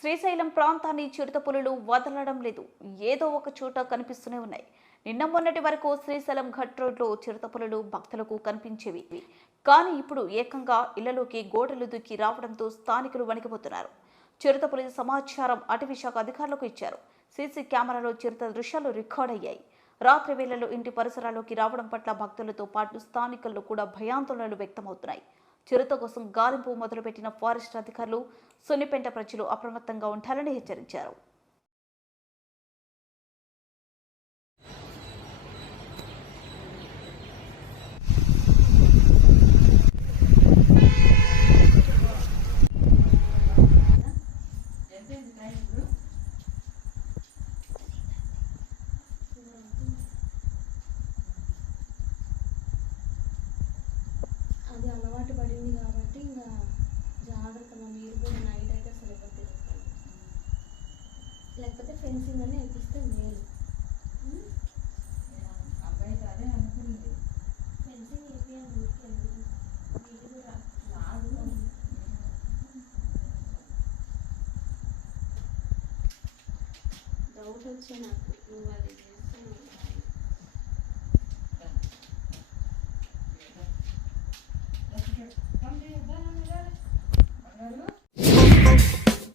శ్రీశైలం ప్రాంతాన్ని చిరుత పులులు వదలడం లేదు. ఏదో ఒక చోట కనిపిస్తూనే ఉన్నాయి. నిన్న మొన్నటి వరకు శ్రీశైలం ఘట్ రోడ్లో చిరుత పులులు భక్తులకు కనిపించేవి. కానీ ఇప్పుడు ఏకంగా ఇళ్ళలోకి గోడలు దూకి రావడంతో స్థానికులు వణికిపోతున్నారు. చిరుత పులి సమాచారం అటవీ శాఖ అధికారులకు ఇచ్చారు. సీసీ కెమెరాలో చిరుత దృశ్యాలు రికార్డ్ అయ్యాయి. రాత్రి వేళల్లో ఇంటి పరిసరాల్లోకి రావడం పట్ల భక్తులతో పాటు స్థానికుల్లో కూడా భయాందోళనలు వ్యక్తమవుతున్నాయి. చిరుత కోసం గాలింపు మొదలుపెట్టిన ఫారెస్ట్ అధికారులు సున్నిపెంట ప్రజలు అప్రమత్తంగా ఉండాలని హెచ్చరించారు. లేకపోతే ఫెన్సింగ్ అని వేపిస్తే మేలు అబ్బాయికి అదే అనుకుంది ఫెన్సింగ్ వేపియండి ఊరికి ఎందుకు? వీళ్ళు కూడా రాదు డౌట్ వచ్చే నాకు నువ్వు అది